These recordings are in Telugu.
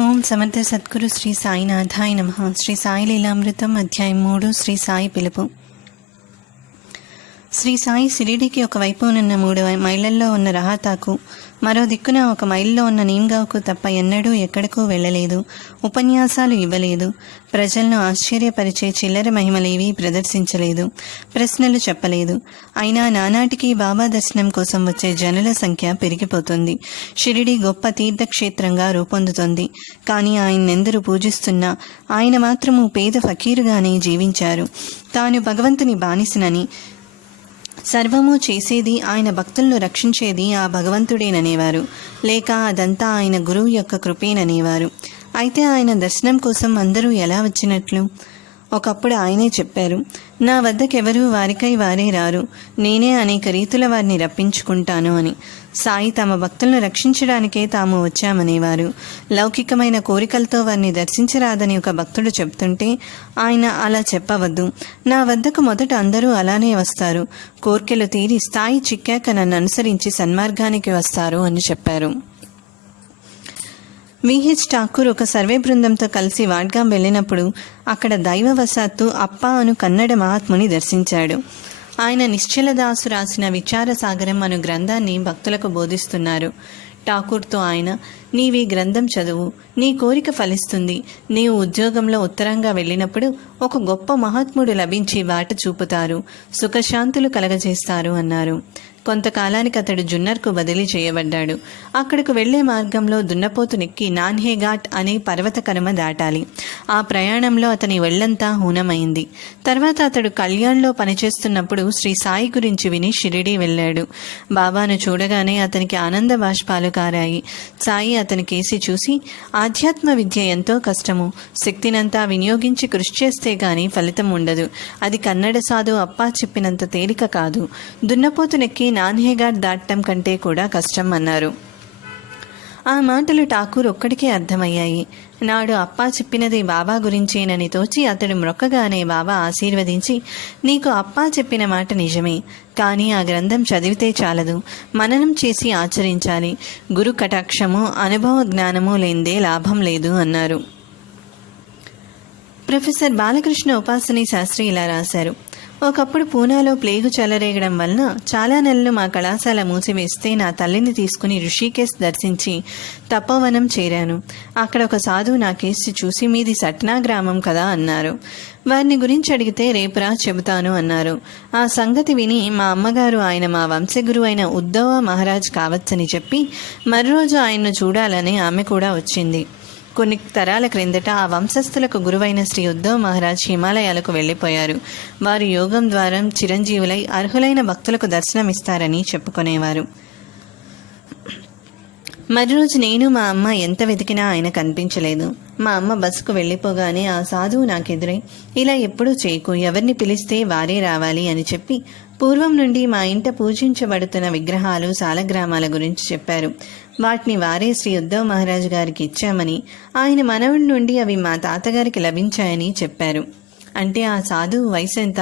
ఓం సమర్థ సద్గురు శ్రీ సాయినాథాయ నమః. శ్రీ సాయి లీలామృతం అధ్యాయం 3. శ్రీ సాయి పిలుపు. శ్రీ సాయి షిరిడీకి ఒకవైపు ఉన్న 3 మైళ్ళల్లో ఉన్న రహాతాకు, మరో దిక్కున 1 మైల్లో ఉన్న నీమ్గావ్కు తప్ప ఎన్నడూ ఎక్కడకు వెళ్ళలేదు. ఉపన్యాసాలు ఇవ్వలేదు. ప్రజలను ఆశ్చర్యపరిచే చిల్లర మహిమలేవీ ప్రదర్శించలేదు. ప్రశ్నలు చెప్పలేదు. అయినా నానాటికి బాబా దర్శనం కోసం వచ్చే జనుల సంఖ్య పెరిగిపోతుంది. షిరిడీ గొప్ప తీర్థక్షేత్రంగా రూపొందుతుంది. కానీ ఆయన్నెందరూ పూజిస్తున్నా ఆయన మాత్రము పేద ఫకీరుగానే జీవించారు. తాను భగవంతుని బానిసనని, సర్వము చేసేది ఆయన భక్తులను రక్షించేది ఆ భగవంతుడేననేవారు. లేక అదంతా ఆయన గురువు యొక్క కృపేననేవారు. అయితే ఆయన దర్శనం కోసం అందరూ ఎలా వచ్చినట్లు? ఒకప్పుడు ఆయనే చెప్పారు, నా వద్దకెవరూ వారికై వారే రారు, నేనే అనేక రీతుల వారిని రప్పించుకుంటాను అని. సాయి తమ భక్తులను రక్షించడానికే తాము వచ్చామనేవారు. లౌకికమైన కోరికలతో వారిని దర్శించరాదని ఒక భక్తుడు చెప్తుంటే ఆయన అలా చెప్పవద్దు, నా వద్దకు మొదట అందరూ అలానే వస్తారు, కోర్కెలు తీరి స్థాయి చిక్కాక నన్ను అనుసరించి సన్మార్గానికి వస్తారు అని చెప్పారు. విహెచ్ ఠాకూర్ ఒక సర్వే బృందంతో కలిసి వాడ్గాం వెళ్ళినప్పుడు అక్కడ దైవవశాత్తు అప్పా అను కన్నడ మహాత్ముని దర్శించాడు. ఆయన నిశ్చలదాసు రాసిన విచార సాగరం అను గ్రంథాన్ని భక్తులకు బోధిస్తున్నారు. ఠాకూర్తో ఆయన, నీవీ గ్రంథం చదువు, నీ కోరిక ఫలిస్తుంది. నీవు ఉద్యోగంలో ఉత్తరంగా వెళ్ళినప్పుడు ఒక గొప్ప మహాత్ముడు లభించి వాట చూపుతారు, సుఖశాంతులు కలగజేస్తారు అన్నారు. కొంతకాలానికి అతడు జున్నర్కు బదిలీ చేయబడ్డాడు. అక్కడకు వెళ్లే మార్గంలో దున్నపోతు నెక్కి నాన్హేఘాట్ అనే పర్వత కనుమ దాటాలి. ఆ ప్రయాణంలో అతని ఒళ్లంతా హూనమైంది. తర్వాత అతడు కళ్యాణ్లో పనిచేస్తున్నప్పుడు శ్రీ సాయి గురించి విని షిరిడీ వెళ్ళాడు. బాబాను చూడగానే అతనికి ఆనంద బాష్పాలు కారాయి. సాయి అతని కేసి చూసి, ఆధ్యాత్మ విద్య ఎంతో కష్టము, శక్తినంతా వినియోగించి కృషి చేస్తే గాని ఫలితం ఉండదు. అది కన్నడ సాధు అప్పా చెప్పినంత తేలిక కాదు. దున్నపోతు నెక్కి నాన్హేఘాట్ దాటం కంటే కూడా కష్టం అన్నారు. ఆ మాటలు ఠాకూర్ ఒక్కడికే అర్థమయ్యాయి. నాడు అప్పా చెప్పినది బాబా గురించేనని తోచి అతడు మ్రొక్కగానే బాబా ఆశీర్వదించి, నీకు అప్పా చెప్పిన మాట నిజమే, కానీ ఆ గ్రంథం చదివితే చాలదు, మననం చేసి ఆచరించాలి. గురు కటాక్షము, అనుభవ జ్ఞానము లేందే లాభం లేదు అన్నారు. ప్రొఫెసర్ బాలకృష్ణ ఉపాసనీ శాస్త్రి ఇలా రాశారు, ఒకప్పుడు పూనాలో ప్లేగు చెలరేగడం వలన చాలా నెలలు మా కళాశాల మూసివేస్తే నా తల్లిని తీసుకుని ఋషికేశ్ దర్శించి తపోవనం చేరాను. అక్కడ ఒక సాధువు నా కేసి చూసి, మీది సట్నా గ్రామం కదా అన్నారు. వారిని గురించి అడిగితే రేపురా చెబుతాను అన్నారు. ఆ సంగతి విని మా అమ్మగారు ఆయన మా వంశగురు అయిన ఉద్ధవ మహారాజ్ కావచ్చని చెప్పి మరోజు ఆయన్ను చూడాలని ఆమె కూడా వచ్చింది. కొన్ని తరాల క్రిందట ఆ వంశస్థులకు గురువైన శ్రీ ఉద్ధవ్ మహారాజ్ హిమాలయాలకు వెళ్ళిపోయారు. వారు యోగం ద్వారా చిరంజీవులై అర్హులైన భక్తులకు దర్శనమిస్తారని చెప్పుకునేవారు. మరోజు నేను మా అమ్మ ఎంత వెతికినా ఆయన కనిపించలేదు. మా అమ్మ బస్సుకు వెళ్ళిపోగానే ఆ సాధువు నాకెదురై, ఇలా ఎప్పుడూ చేయకు, ఎవరిని పిలిస్తే వారే రావాలి అని చెప్పి పూర్వం నుండి మా ఇంట పూజించబడుతున్న విగ్రహాలు, సాలగ్రామాల గురించి చెప్పారు. వాటిని వారే శ్రీ ఉద్ధవ్ మహారాజు గారికి ఇచ్చామని, ఆయన మనవుడి నుండి అవి మా తాతగారికి లభించాయని చెప్పారు. అంటే ఆ సాధువు వయసు ఎంత?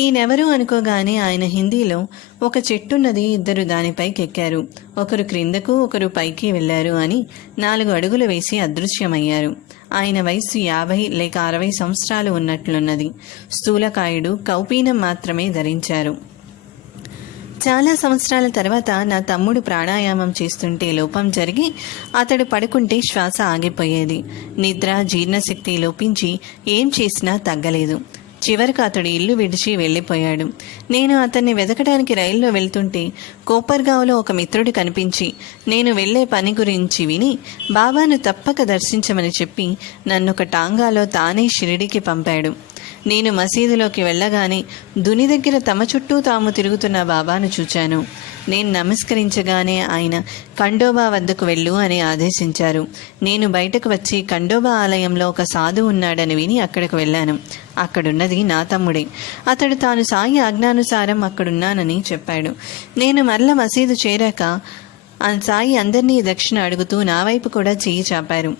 ఈయనెవరు అనుకోగానే ఆయన హిందీలో, ఒక చెట్టున్నది, 2 దానిపైకి ఎక్కారు, ఒకరు క్రిందకు ఒకరు పైకి వెళ్లారు అని 4 అడుగులు వేసి అదృశ్యమయ్యారు. ఆయన వయసు 50 లేక 60 సంవత్సరాలు ఉన్నట్లున్నది. స్థూలకాయుడు, కౌపీనం మాత్రమే ధరించారు. చాలా సంవత్సరాల తర్వాత నా తమ్ముడు ప్రాణాయామం చేస్తుంటే లోపం జరిగి అతడు పడుకుంటే శ్వాస ఆగిపోయేది. నిద్ర, జీర్ణశక్తి లోపించి ఏం చేసినా తగ్గలేదు. చివరకు అతడు ఇల్లు విడిచి వెళ్ళిపోయాడు. నేను అతన్ని వెతకడానికి రైల్లో వెళ్తుంటే కోపర్గావ్లో ఒక మిత్రుడు కనిపించి నేను వెళ్లే పని గురించి విని బాబాను తప్పక దర్శించమని చెప్పి నన్నొక టాంగాలో తానే షిరిడీకి పంపాడు. నేను మసీదులోకి వెళ్ళగానే దుని దగ్గర తమ చుట్టూ తాము తిరుగుతున్న బాబాను చూచాను. నేను నమస్కరించగానే ఆయన ఖండోబా వద్దకు వెళ్ళు అని ఆదేశించారు. నేను బయటకు వచ్చి ఖండోబా ఆలయంలో ఒక సాధువు ఉన్నాడని విని అక్కడికి వెళ్ళాను. అక్కడున్నది నా తమ్ముడే. అతడు తాను సాయి ఆజ్ఞానుసారం అక్కడున్నానని చెప్పాడు. నేను మరల మసీదు చేరాక సాయి అందరినీ దక్షిణ అడుగుతూ నా వైపు కూడా చెయ్యి చాపారు.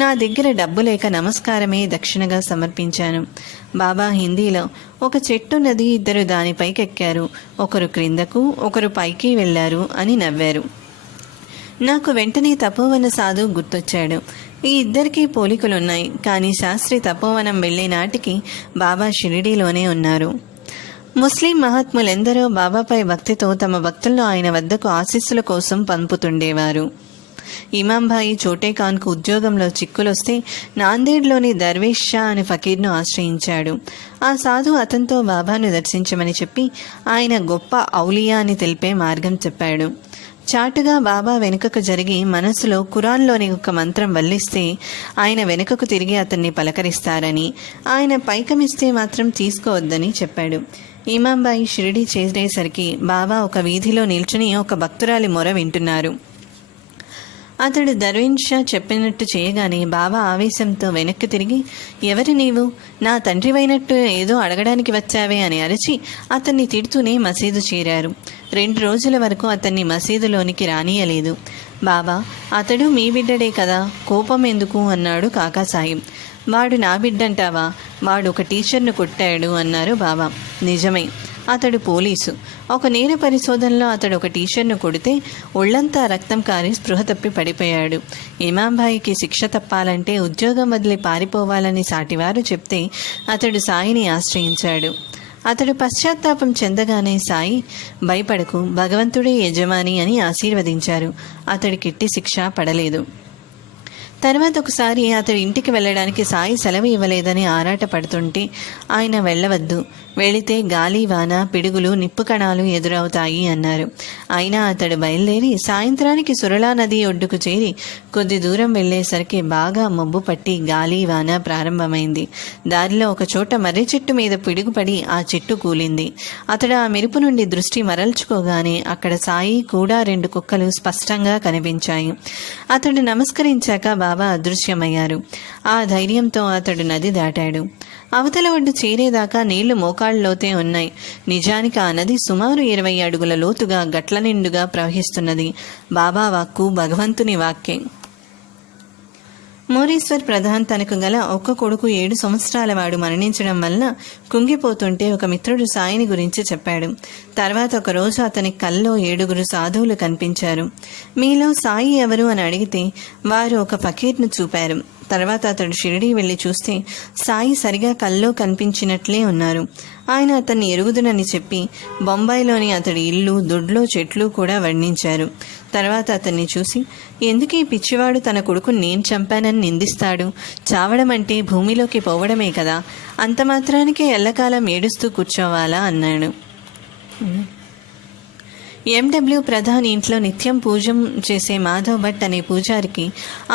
నా దగ్గర డబ్బు లేక నమస్కారమే దక్షిణగా సమర్పించాను. బాబా హిందీలో, ఒక చెట్టున్నది, 2 దానిపైకి ఎక్కారు, ఒకరు క్రిందకు ఒకరు పైకి వెళ్లారు అని నవ్వారు. నాకు వెంటనే తపోవన సాధు గుర్తొచ్చాడు. ఈ ఇద్దరికీ పోలికలున్నాయి. కానీ శాస్త్రి తపోవనం వెళ్లే నాటికి బాబా షిరిడీలోనే ఉన్నారు. ముస్లిం మహాత్ములెందరో బాబాపై భక్తితో తమ భక్తులను ఆయన వద్దకు ఆశీస్సుల కోసం పంపుతుండేవారు. ఇమాంభాయి చోటేఖాన్కు ఉద్యోగంలో చిక్కులొస్తే నాందేడ్లోని దర్వేష్ షా అనే ఫకీర్ను ఆశ్రయించాడు. ఆ సాధు అతనితో బాబాను దర్శించమని చెప్పి ఆయన గొప్ప ఔలియా అని తెలిపే మార్గం చెప్పాడు. చాటుగా బాబా వెనుకకు జరిగి మనసులో ఖురాన్లోని ఒక మంత్రం వల్లిస్తే ఆయన వెనుకకు తిరిగి అతన్ని పలకరిస్తారని, ఆయన పైకమిస్తే మాత్రం తీసుకోవద్దని చెప్పాడు. ఇమాంబాయి షిరిడీ చేరేసరికి బాబా ఒక వీధిలో నిల్చుని ఒక భక్తురాలి మొర వింటున్నారు. అతడు దర్వేష్ షా చెప్పినట్టు చేయగానే బాబా ఆవేశంతో వెనక్కి తిరిగి, ఎవరు నీవు? నా తండ్రివైనట్టు ఏదో అడగడానికి వచ్చావే అని అరచి అతన్ని తిడుతూనే మసీదు చేరారు. 2 రోజుల వరకు అతన్ని మసీదులోనికి రానియలేదు. బాబా, అతడు మీ బిడ్డడే కదా, కోపం ఎందుకు అన్నాడు కాకాసాహెబ్. వాడు నా బిడ్డంటావా? వాడు ఒక టీచర్ను కొట్టాడు అన్నారు బాబా. నిజమే, అతడు పోలీసు. ఒక నేర పరిశోధనలో అతడు ఒక టీచర్ను కొడితే ఒళ్లంతా రక్తం కారి స్పృహ తప్పి పడిపోయాడు. ఇమాంభాయికి శిక్ష తప్పాలంటే ఉద్యోగం వదిలి పారిపోవాలని సాటివారు చెప్తే అతడు సాయిని ఆశ్రయించాడు. అతడు పశ్చాత్తాపం చెందగానే సాయి, భయపడకు, భగవంతుడే యజమాని అని ఆశీర్వదించారు. అతడికిట్టి శిక్ష పడలేదు. తర్వాత ఒకసారి అతడు ఇంటికి వెళ్ళడానికి సాయి సెలవు ఇవ్వలేదని ఆరాట పడుతుంటే ఆయన వెళ్ళవద్దు, వెళితే గాలి, వాన, పిడుగులు, నిప్పు కణాలు ఎదురవుతాయి అన్నారు. అయినా అతడు బయలుదేరి సాయంత్రానికి సురళా నది ఒడ్డుకు చేరి కొద్ది దూరం వెళ్లేసరికి బాగా మబ్బు పట్టి గాలి, వాన ప్రారంభమైంది. దారిలో ఒక చోట మర్రి చెట్టు మీద పిడుగుపడి ఆ చెట్టు కూలింది. అతడు ఆ మెరుపు నుండి దృష్టి మరల్చుకోగానే అక్కడ సాయి కూడా 2 కుక్కలు స్పష్టంగా కనిపించాయి. అతడు నమస్కరించాక బాబా అదృశ్యమయ్యారు. ఆ ధైర్యంతో అతడు నది దాటాడు. అవతల ఒడ్డు చేరేదాకా నీళ్లు మోకాళ్ళలోతే ఉన్నాయి. నిజానికి ఆ నది సుమారు 20 అడుగుల లోతుగా గట్ల నిండుగా ప్రవహిస్తున్నది. బాబా వాక్కు భగవంతుని వాక్కే. మోరీశ్వర్ ప్రధాన్ తనకు గల ఒక్క కొడుకు 7 సంవత్సరాల వాడు మరణించడం వల్ల కుంగిపోతుంటే ఒక మిత్రుడు సాయిని గురించి చెప్పాడు. తర్వాత ఒక రోజు అతని కల్లో 7 సాధువులు కనిపించారు. మీలో సాయి ఎవరు అని అడిగితే వారు ఒక ఫకీర్ను చూపారు. తర్వాత అతడు షిరిడీ వెళ్లి చూస్తే సాయి సరిగా కల్లో కనిపించినట్లే ఉన్నారు. ఆయన అతన్ని ఎరుగుదునని చెప్పి బొంబాయిలోని అతడి ఇల్లు, దొడ్లో చెట్లు కూడా వర్ణించారు. తర్వాత అతన్ని చూసి, ఎందుకు ఈ పిచ్చివాడు తన కొడుకుని నేను చంపానని నిందిస్తాడు? చావడం అంటే భూమిలోకి పోవడమే కదా, అంత మాత్రానికే ఎల్లకాలం ఏడుస్తూ కూర్చోవాలా అన్నాడు. ఎండబ్ల్యూ ప్రధాన్ ఇంట్లో నిత్యం పూజం చేసే మాధవ్ భట్ అనే పూజారికి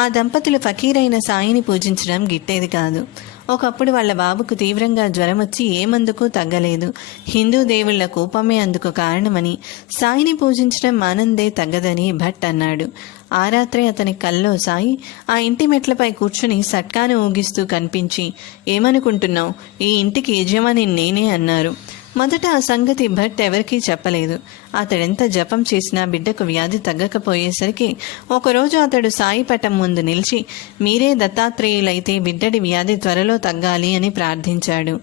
ఆ దంపతులు ఫకీరైన సాయిని పూజించడం గిట్టేది కాదు. ఒకప్పుడు వాళ్ళ బాబుకు తీవ్రంగా జ్వరం వచ్చి ఏ మందుకు తగ్గలేదు. హిందూ దేవుళ్ల కోపమే అందుకు కారణమని, సాయిని పూజించడం ఆనందే తగ్గదని భట్ అన్నాడు. ఆ రాత్రి అతని కల్లో సాయి ఆ ఇంటి మెట్లపై కూర్చుని సట్కాను ఊగిస్తూ కనిపించి, ఏమనుకుంటున్నావు, ఈ ఇంటికి యజమాని నేనే అన్నారు. మొదట ఆ సంగతి భట్ ఎవరికీ చెప్పలేదు. అతడెంత జపం చేసినా బిడ్డకు వ్యాధి తగ్గకపోయేసరికి ఒకరోజు అతడు సాయి పటం ముందు నిలిచి, మీరే దత్తాత్రేయులైతే బిడ్డడి వ్యాధి త్వరలో తగ్గాలి అని ప్రార్థించాడు.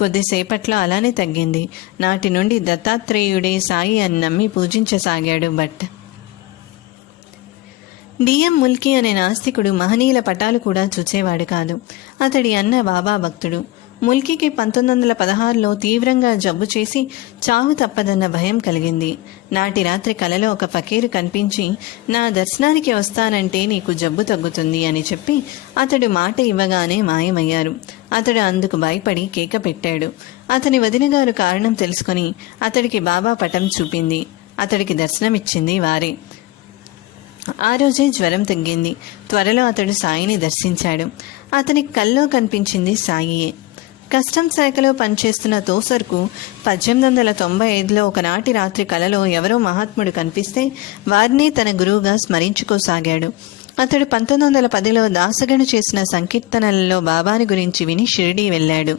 కొద్దిసేపట్లో అలానే తగ్గింది. నాటి నుండి దత్తాత్రేయుడే సాయి అని నమ్మి పూజించసాగాడు భట్. డిఎం ముల్కీ అనే నాస్తికుడు మహనీయుల పటాలు కూడా చూచేవాడు కాదు. అతడి అన్న బాబా భక్తుడు. ముల్కీకి 1916లో తీవ్రంగా జబ్బు చేసి చావు తప్పదన్న భయం కలిగింది. నాటి రాత్రి కలలో ఒక ఫకీరు కనిపించి, నా దర్శనానికి వస్తానంటే నీకు జబ్బు తగ్గుతుంది అని చెప్పి అతడు మాట ఇవ్వగానే మాయమయ్యారు. అతడు అందుకు భయపడి కేక పెట్టాడు. అతని వదినగారు కారణం తెలుసుకుని అతడికి బాబా పటం చూపింది. అతడికి దర్శనమిచ్చింది వారే. ఆ రోజే జ్వరం తగ్గింది. త్వరలో అతడు సాయిని దర్శించాడు. అతనికి కల్లో కనిపించింది సాయియే. కస్టమ్స్ శాఖలో పనిచేస్తున్న తోసర్కు 1895లో ఒకనాటి రాత్రి కలలో ఎవరో మహాత్ముడు కనిపిస్తే వారినే తన గురువుగా స్మరించుకోసాగాడు. అతడు 1910లో దాసగను చేసిన సంకీర్తనలలో బాబాని గురించి విని షిరిడీ వెళ్ళాడు.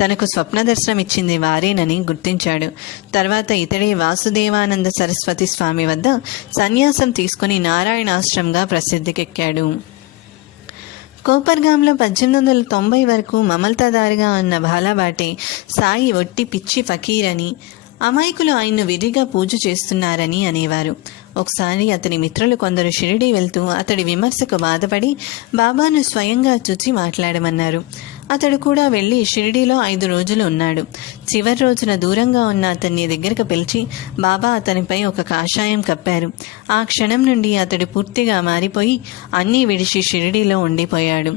తనకు స్వప్న దర్శనం ఇచ్చింది వారేనని గుర్తించాడు. తర్వాత ఇతడే వాసుదేవానంద సరస్వతి స్వామి వద్ద సన్యాసం తీసుకుని నారాయణాశ్రమంగా ప్రసిద్ధికెక్కాడు. కోపర్గాంలో 1890 వరకు మమల్తాదారిగా ఉన్న బాలాబాటే సాయి ఒట్టి పిచ్చి ఫకీరని, అమాయకులు ఆయన్ను విరిగా పూజ చేస్తున్నారని అనేవారు. ఒకసారి అతని మిత్రులు కొందరు షిరిడీ వెళ్తూ అతడి విమర్శకు బాధపడి బాబాను స్వయంగా చూచి మాట్లాడమన్నారు. అతడు కూడా వెళ్ళి షిరిడీలో 5 రోజులు ఉన్నాడు. చివరి రోజున దూరంగా ఉన్న అతన్ని దగ్గరకు పిలిచి బాబా అతనిపై ఒక కాషాయం కప్పారు. ఆ క్షణం నుండి అతడు పూర్తిగా మారిపోయి అన్నీ విడిచి షిరిడీలో ఉండిపోయాడు.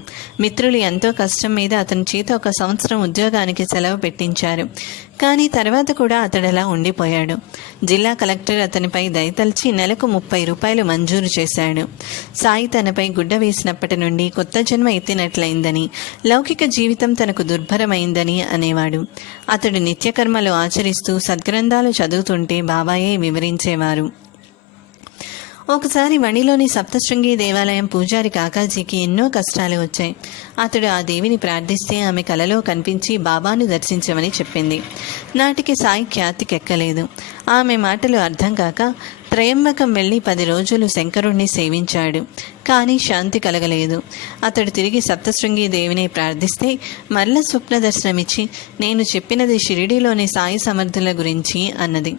మిత్రులు ఎంతో కష్టం మీద అతని చేత 1 సంవత్సరం ఉద్యోగానికి సెలవు పెట్టించారు. కానీ తర్వాత కూడా అతడలా ఉండిపోయాడు. జిల్లా కలెక్టర్ అతనిపై దయతలిచి నెలకు 30 రూపాయలు మంజూరు చేశాడు. సాయి తనపై గుడ్డ వేసినప్పటి నుండి కొత్త జన్మ ఎత్తినట్లయిందని, లౌకిక జీవితం తనకు దుర్భరమైందని అనేవాడు. అతడు నిత్యకర్మలు ఆచరిస్తూ సద్గ్రంథాలు చదువుతుంటే బాబాయే వివరించేవారు. ఒకసారి వణిలోని సప్తశృంగి దేవాలయం పూజారి కాకాజీకి ఎన్నో కష్టాలు వచ్చాయి. అతడు ఆ దేవిని ప్రార్థిస్తే ఆమె కలలో కనిపించి బాబాను దర్శించమని చెప్పింది. నాటికి సాయి ఖ్యాతికెక్కలేదు. ఆమె మాటలు అర్థం కాక త్రయంబకం వెళ్ళి 10 రోజులు శంకరుణ్ణి సేవించాడు. కానీ శాంతి కలగలేదు. అతడు తిరిగి సప్తశృంగి దేవిని ప్రార్థిస్తే మరల స్వప్న దర్శనమిచ్చి నేను చెప్పినది షిరిడీలోని సాయి సమర్థుల గురించి అన్నది.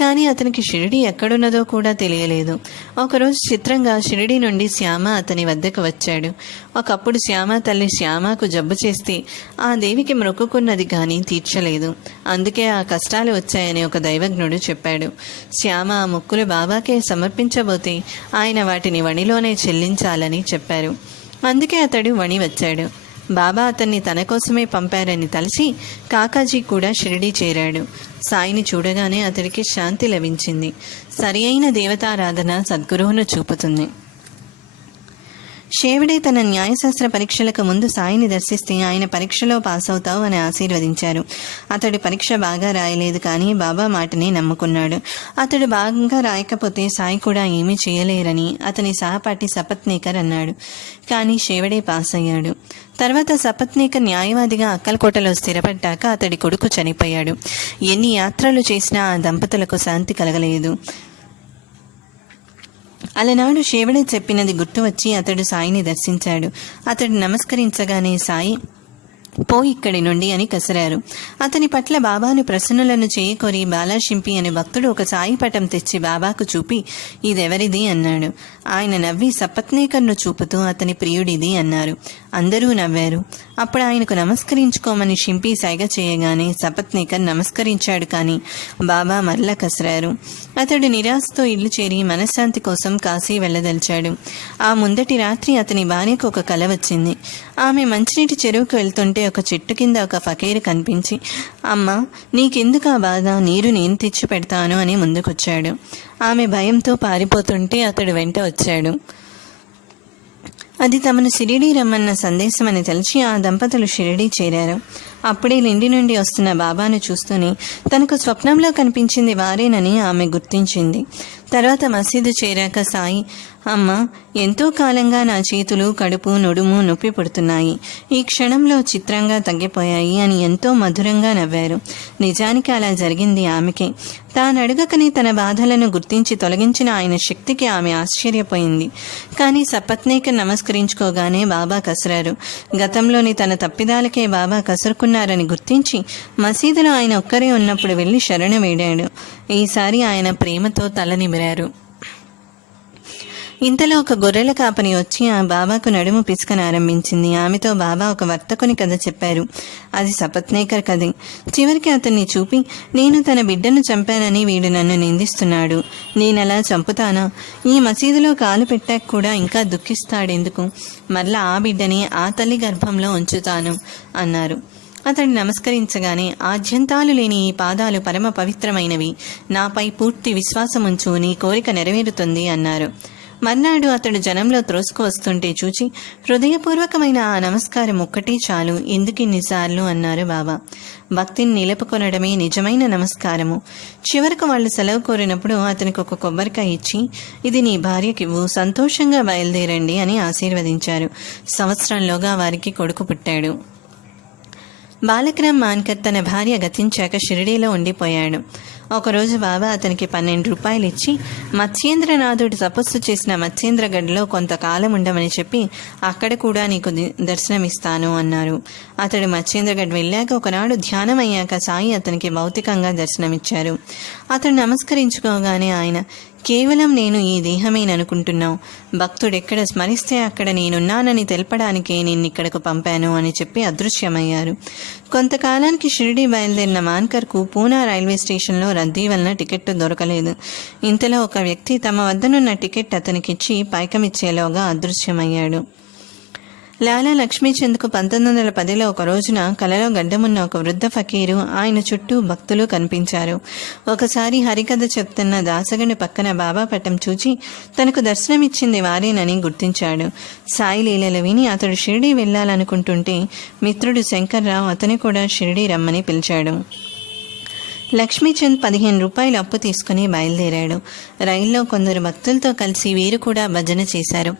కానీ అతనికి షిరిడీ ఎక్కడున్నదో కూడా తెలియలేదు. ఒకరోజు చిత్రంగా షిరిడీ నుండి శ్యామ అతని వద్దకు వచ్చాడు. ఒకప్పుడు శ్యామ తల్లి శ్యామకు జబ్బు చేస్తే ఆ దేవికి మొక్కుకున్నది కానీ తీర్చలేదు. అందుకే ఆ కష్టాలు వచ్చాయని ఒక దైవజ్ఞుడు చెప్పాడు. శ్యామ ఆ మొక్కులు బాబాకే సమర్పించబోతే ఆయన వాటిని వణిలోనే చెల్లించాలని చెప్పారు. అందుకే అతడు వణి వచ్చాడు. బాబా అతన్ని తన కోసమే పంపారని తలచి కాకాజీ కూడా షిరిడీ చేరాడు. సాయిని చూడగానే అతడికి శాంతి లభించింది. సరి అయిన దేవతారాధన సద్గురువును చూపుతుంది. షేవిడే తన న్యాయశాస్త్ర పరీక్షలకు ముందు సాయిని దర్శిస్తే ఆయన పరీక్షలో పాస్ అవుతావు అని ఆశీర్వదించారు. అతడు పరీక్ష బాగా రాయలేదు కానీ బాబా మాటని నమ్ముకున్నాడు. అతడు బాగా రాయకపోతే సాయి కూడా ఏమీ చేయలేరని అతని సహపాఠి సపత్నీకర్ అన్నాడు. కానీ షేవిడే పాస్ అయ్యాడు. తర్వాత సపత్నీకర్ న్యాయవాదిగా అక్కలకోటలో స్థిరపడ్డాక అతడి కొడుకు చనిపోయాడు. ఎన్ని యాత్రలు చేసినా ఆ దంపతులకు శాంతి కలగలేదు. అలనాడు షేవిడే చెప్పినది గుర్తు వచ్చి అతడు సాయిని దర్శించాడు. అతడు నమస్కరించగానే సాయి పో ఇక్కడి నుండి అని కసిరారు. అతని పట్ల బాబాను ప్రసన్నులను చేయకోరి బాలాషింపి అనే భక్తుడు ఒక సాయి పటం తెచ్చి బాబాకు చూపి ఇదెవరిది అన్నాడు. ఆయన నవ్వి సపత్నేకర్ను చూపుతూ అతని ప్రియుడిది అన్నారు. అందరూ నవ్వారు. అప్పుడు ఆయనకు నమస్కరించుకోమని షింపి సైగ చేయగానే సపత్నేకర్ నమస్కరించాడు. కానీ బాబా మరల కసిరారు. అతడు నిరాశతో ఇల్లు చేరి మనశ్శాంతి కోసం కాశీ వెళ్ళదలిచాడు. ఆ ముందటి రాత్రి అతని భార్యకు ఒక కల వచ్చింది. ఆమె మంచినీటి చెరువుకు వెళ్తుంటే ఒక చెట్టు కింద ఒక ఫకీరు కనిపించి అమ్మా నీకెందుకు ఆ బాధ, నీరు నేను తెచ్చి పెడతాను అని ముందుకొచ్చాడు. ఆమె భయంతో పారిపోతుంటే అతడు వెంట వచ్చాడు. అది తమను షిరిడీ రమ్మన్న సందేశమని తెలిసి ఆ దంపతులు షిరిడీ చేరారు. అప్పుడే ఇంటి నుండి వస్తున్న బాబాను చూస్తూనే తనకు స్వప్నంలో కనిపించింది వారేనని ఆమె గుర్తించింది. తర్వాత మసీదు చేరాక సాయి అమ్మ ఎంతో కాలంగా నా చేతులు, కడుపు, నడుము నొప్పి పుడుతున్నాయి. ఈ క్షణంలో చిత్రంగా తగ్గిపోయాయి అని ఎంతో మధురంగా నవ్వారు. నిజానికి అలా జరిగింది ఆమెకే. తాను అడగకనే తన బాధలను గుర్తించి తొలగించిన ఆయన శక్తికి ఆమె ఆశ్చర్యపోయింది. కానీ సపత్నేక నమస్కరించుకోగానే బాబా కసిరారు. గతంలోని తన తప్పిదాలకే బాబా కసురుకున్నారని గుర్తించి మసీదులో ఆయన ఒక్కరే ఉన్నప్పుడు వెళ్ళి శరణ వేడాడు. ఈసారి ఆయన ప్రేమతో తల నిమిరారు. ఇంతలో ఒక గొర్రెల కాపని వచ్చి ఆ బాబాకు నడుము పిసుకనారంభించింది. ఆమెతో బాబా ఒక వర్తకుని కథ చెప్పారు. అది సపత్నేకర్ కథే. చివరికి అతన్ని చూపి నేను తన బిడ్డను చంపానని వీడు నన్ను నిందిస్తున్నాడు. నేనలా చంపుతానా? ఈ మసీదులో కాలు పెట్టాక కూడా ఇంకా దుఃఖిస్తాడెందుకు? మరలా ఆ బిడ్డని ఆ తల్లి గర్భంలో ఉంచుతాను అన్నారు. అతడు నమస్కరించగానే ఆద్యంతాలు లేని ఈ పాదాలు పరమ పవిత్రమైనవి. నాపై పూర్తి విశ్వాసముంచు, నీ కోరిక నెరవేరుతుంది అన్నారు. మర్నాడు అతడు జనంలో త్రోసుకు వస్తుంటే చూచి హృదయపూర్వకమైన ఆ నమస్కారం ఒక్కటే చాలు, ఎందుకిన్నిసార్లు అన్నారు బాబా. భక్తిని నిలుపుకొనడమే నిజమైన నమస్కారము. చివరకు వాళ్ళు సెలవు కోరినప్పుడు అతనికి ఒక కొబ్బరికాయ ఇచ్చి ఇది నీ భార్యకివ్వు, సంతోషంగా బయలుదేరండి అని ఆశీర్వదించారు. సంవత్సరంలోగా వారికి కొడుకు పుట్టాడు. బాలకరామ్ మాన్కర్ తన భార్య గతించాక షిరిడీలో ఉండిపోయాడు. ఒకరోజు బాబా అతనికి 12 రూపాయలు ఇచ్చి మత్స్యేంద్రనాథుడు తపస్సు చేసిన మత్స్యేంద్రగఢ్లో కొంతకాలం ఉండమని చెప్పి అక్కడ కూడా నీకు దర్శనమిస్తాను అన్నారు. అతడు మత్స్యేంద్రగఢ్ వెళ్ళాక ఒకనాడు ధ్యానం అయ్యాక సాయి అతనికి భౌతికంగా దర్శనమిచ్చారు. అతడు నమస్కరించుకోగానే ఆయన కేవలం నేను ఈ దేహమేననుకుంటున్నావు. భక్తుడెక్కడ స్మరిస్తే అక్కడ నేనున్నానని తెలపడానికే నిన్నిక్కడకు పంపాను అని చెప్పి అదృశ్యమయ్యారు. కొంతకాలానికి షిరిడీ బయలుదేరిన మాన్కర్కు పూనా రైల్వే స్టేషన్లో రద్దీ వలన టికెట్ దొరకలేదు. ఇంతలో ఒక వ్యక్తి తమ వద్దనున్న టికెట్ అతనికిచ్చి పైకమిచ్చేలోగా అదృశ్యమయ్యాడు. లాలా లక్ష్మీచంద్కు 1910లో ఒక రోజున కలలో గడ్డమున్న ఒక వృద్ధ ఫకీరు, ఆయన చుట్టూ భక్తులు కనిపించారు. ఒకసారి హరికథ చెప్తున్న దాసగని పక్కన బాబా పటం చూచి తనకు దర్శనమిచ్చింది వారేనని గుర్తించాడు. సాయి లీలలు విని అతడు షిరిడీ వెళ్ళాలనుకుంటుంటే మిత్రుడు శంకర్రావు అతని కూడా షిరిడీ రమ్మని పిలిచాడు. లక్ష్మీచంద్ 15 రూపాయలు అప్పు తీసుకుని బయలుదేరాడు. రైల్లో కొందరు భక్తులతో కలిసి వీరు కూడా భజన చేశారు.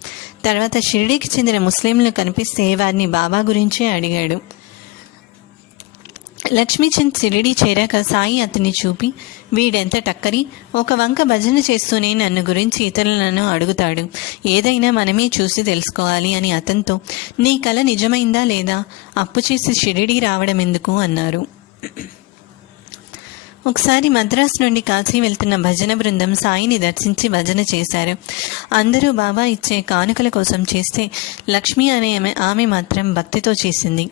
తర్వాత షిరిడీకి చెందిన ముస్లింలు కనిపిస్తే వారిని బాబా గురించే అడిగాడు. లక్ష్మీచంద్ షిరిడీ చేరాక సాయి అతన్ని చూపి, వీడెంత టక్కరి, ఒక వంక భజన చేస్తూనే నన్ను గురించి ఇతరులను అడుగుతాడు. ఏదైనా మనమే చూసి తెలుసుకోవాలి అని అతనితో, నీ కల నిజమైందా లేదా, అప్పు చేసి షిరిడీ రావడం ఎందుకు అన్నారు. ఒకసారి మద్రాసు నుండి కాశీ వెళ్తున్న భజన బృందం సాయిని దర్శించి భజన చేశారు. అందరూ బాబా ఇచ్చే కానుకల కోసం చేస్తే లక్ష్మి అనే ఆమె మాత్రం భక్తితో చేసింది.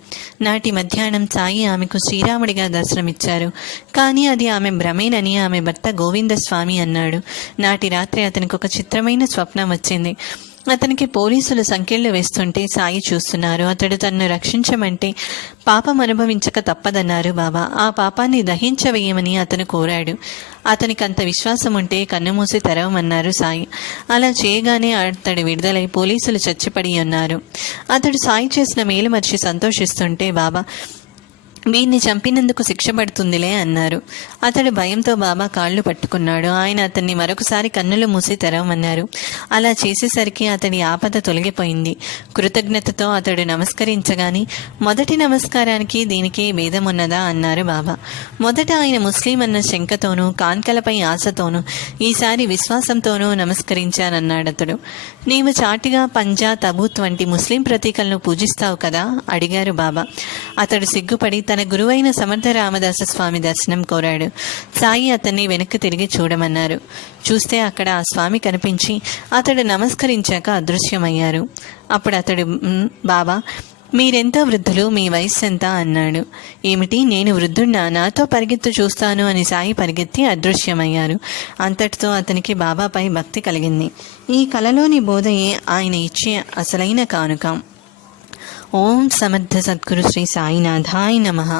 నాటి మధ్యాహ్నం సాయి ఆమెకు శ్రీరాముడిగా దర్శనమిచ్చారు. కానీ అది ఆమె భ్రమేనని ఆమె భర్త గోవిందస్వామి అన్నాడు. నాటి రాత్రి అతనికి ఒక చిత్రమైన స్వప్నం వచ్చింది. అతనికి పోలీసులు సంకెళ్లు వేస్తుంటే సాయి చూస్తున్నారు. అతడు తన్ను రక్షించమంటే పాపం అనుభవించక తప్పదన్నారు బాబా. ఆ పాపాన్ని దహించవేయమని అతను కోరాడు. అతనికి అంత విశ్వాసం ఉంటే కన్నుమూసి తెరవమన్నారు సాయి. అలా చేయగానే అతడు విడుదలై పోలీసులు చచ్చిపడి ఉన్నారు. అతడు సాయి చేసిన మేలు మర్చి సంతోషిస్తుంటే బాబా, వీరిని చంపినందుకు శిక్ష పడుతుందిలే అన్నారు. అతడు భయంతో బాబా కాళ్ళు పట్టుకున్నాడు. ఆయన అతన్ని మరొకసారి కన్నులు మూసి తెరవమన్నారు. అలా చేసేసరికి అతడి ఆపద తొలగిపోయింది. కృతజ్ఞతతో అతడు నమస్కరించగాని, మొదటి నమస్కారానికి దీనికి భేదం ఉన్నదా అన్నారు బాబా. మొదట ఆయన ముస్లిం అన్న శంకతోనూ కాన్కలపై ఆశతోనూ, ఈసారి విశ్వాసంతోనూ నమస్కరించానన్నాడు అతడు. నీవు చాటిగా పంజా, తబూత్ వంటి ముస్లిం ప్రతీకలను పూజిస్తావు కదా అడిగారు బాబా. అతడు సిగ్గుపడి తన గురువైన సమర్థ రామదాస స్వామి దర్శనం కోరాడు. సాయి అతన్ని వెనక్కి తిరిగి చూడమన్నారు. చూస్తే అక్కడ ఆ స్వామి కనిపించి అతడు నమస్కరించాక అదృశ్యమయ్యారు. అప్పుడు అతడు, బాబా మీరెంతో వృద్ధులు, మీ వయస్సు ఎంత అన్నాడు. ఏమిటి, నేను వృద్ధున్నా, నాతో పరిగెత్తు చూస్తాను అని సాయి పరిగెత్తి అదృశ్యమయ్యారు. అంతటితో అతనికి బాబాపై భక్తి కలిగింది. ఈ కలలోని బోధయే ఆయన ఇచ్చే అసలైన కానుక. ఓం సమర్థ సద్గురు శ్రీ సాయినాథాయ నమః.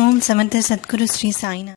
ఓం సమర్థ సద్గురు శ్రీ సాయినాథ్.